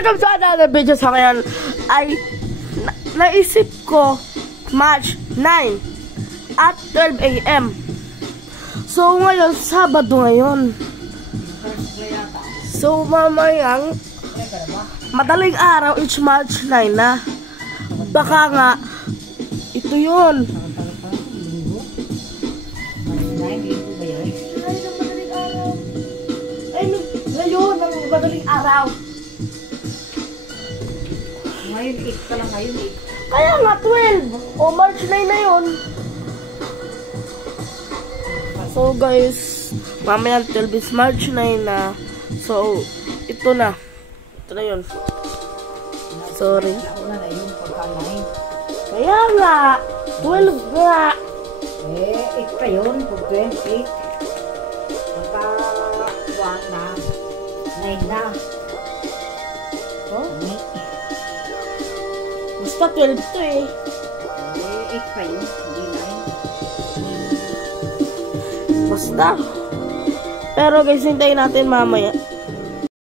welcome to another video. Sa ngayon ay naisip ko March 9 at 12 AM. So ngayon, Sabado ngayon. So mamayang madaling araw, it's March 9 na. Baka nga ito yun. Ngayon, ang madaling araw. Ngayon, 8 ka lang ngayon, 8. Kaya nga, 12. O, March 9 na yun. So, guys, mamaya 12 is March 9 na. So, ito na. Ito na yun. Sorry. Kaya nga, 12 nga. 8 ka yun, 28. Pagka 1 na, 9 na. Oh? Basta 12 to eh. 8 ka yun, hindi 9. Basta. Pero guys, hintayin natin mamaya.